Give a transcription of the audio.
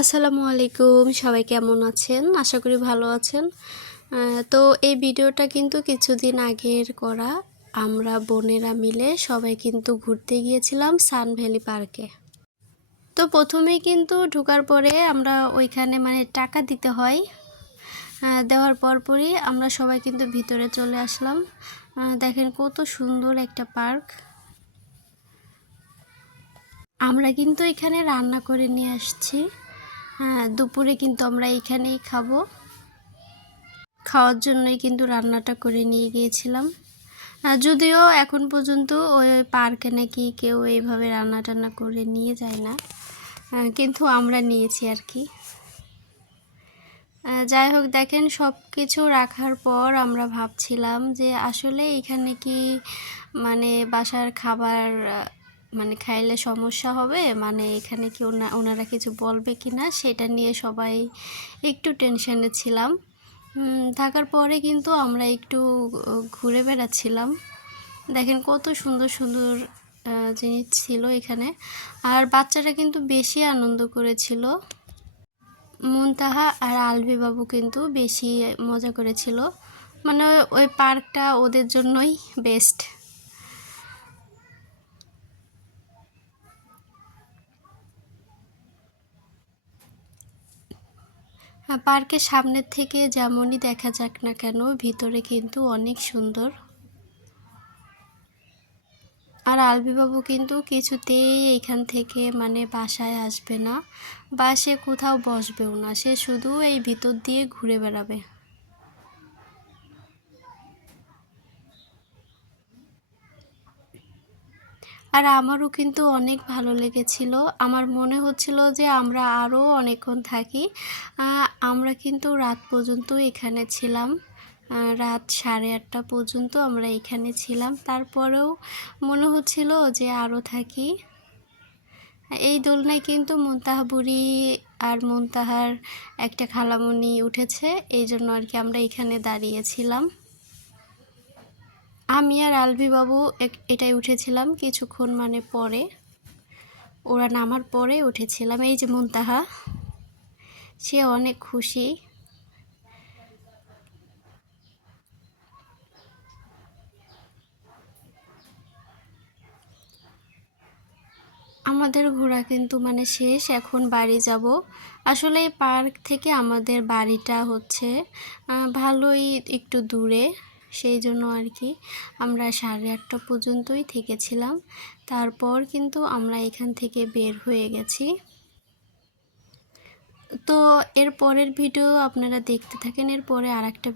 আসসালামু আলাইকুম, সবাই কেমন আছেন? আশা করি ভালো আছেন। তো এই ভিডিওটা কিন্তু কিছুদিন আগের করা। আমরা বোনেরা মিলে সবাই কিন্তু ঘুরতে গিয়েছিলাম সান ভ্যালি পার্কে। তো প্রথমেই কিন্তু ঢোকার পরে আমরা ওইখানে মানে টাকা দিতে হয়। দেওয়ার পরপরই আমরা সবাই কিন্তু ভিতরে চলে আসলাম। দেখেন কত সুন্দর একটা পার্ক। আমরা কিন্তু এখানে রান্না করে নিয়ে আসছি। হ্যাঁ দুপুরে কিন্তু আমরা এখানেই খাব। খাওয়ার জন্যই কিন্তু রান্নাটা করে নিয়ে গিয়েছিলাম। যদিও এখন পর্যন্ত ওই পার্কে নাকি কেউ এইভাবে রান্না টান্না করে নিয়ে যায় না। কিন্তু আমরা নিয়েছি আর কি। যাই হোক, দেখেন সব কিছু রাখার পর আমরা ভাবছিলাম যে আসলে এখানে কি মানে বাসার খাবার মানে খাইলে সমস্যা হবে মানে এখানে কি ওনা, ওনারা কিছু বলবে কি না সেটা নিয়ে সবাই একটু টেনশনে ছিলাম। থাকার পরে কিন্তু আমরা একটু ঘুরে বেড়াচ্ছিলাম। দেখেন কত সুন্দর সুন্দর জিনিস ছিল এখানে। আর বাচ্চারা কিন্তু বেশি আনন্দ করেছিল। মুনতাহা আর আলভি বাবু কিন্তু বেশি মজা করেছিল। মানে ওই- ওই পার্কটা ওদের জন্যই বেস্ট পার্কের সামনের থেকে যেমনই দেখা যাক না কেন, ভিতরে কিন্তু অনেক সুন্দর। আর আলবিবাবু কিন্তু কিছুতেই এখান থেকে মানে বাসায় আসবে না, বা সে কোথাও বসবেও না, সে শুধু এই ভিতর দিয়ে ঘুরে বেড়াবে। আর আমারও কিন্তু অনেক ভালো লেগেছিল। আমার মনে হচ্ছিল যে আমরা আরও অনেকক্ষণ থাকি। আমরা কিন্তু রাত পর্যন্ত এখানে ছিলাম। রাত সাড়ে আটটা পর্যন্ত আমরা এখানে ছিলাম। তারপরেও মনে হচ্ছিল যে আরও থাকি। এই দোলনায় কিন্তু মনতাহাবুড়ি আর মুনতাহার একটা খালামণি উঠেছে। এই জন্য আর কি আমরা এখানে দাঁড়িয়েছিলাম। আমি আর আলভি বাবু এটাই উঠেছিলাম কিছুক্ষণ মানে পরে। ওরা নামার পরে উঠেছিলাম। এই যে মুনতাহা, সে অনেক খুশি। আমাদের ঘোরা কিন্তু মানে শেষ, এখন বাড়ি যাব। আসলে পার্ক থেকে আমাদের বাড়িটা হচ্ছে ভালোই একটু দূরে। সেই জন্য আর কি আমরা সাড়ে আটটা পর্যন্তই থেকেছিলাম। তারপর কিন্তু আমরা এখান থেকে বের হয়ে গেছি। তো এর পরের ভিডিও আপনারা দেখতে থাকেন, এর পরে আর একটা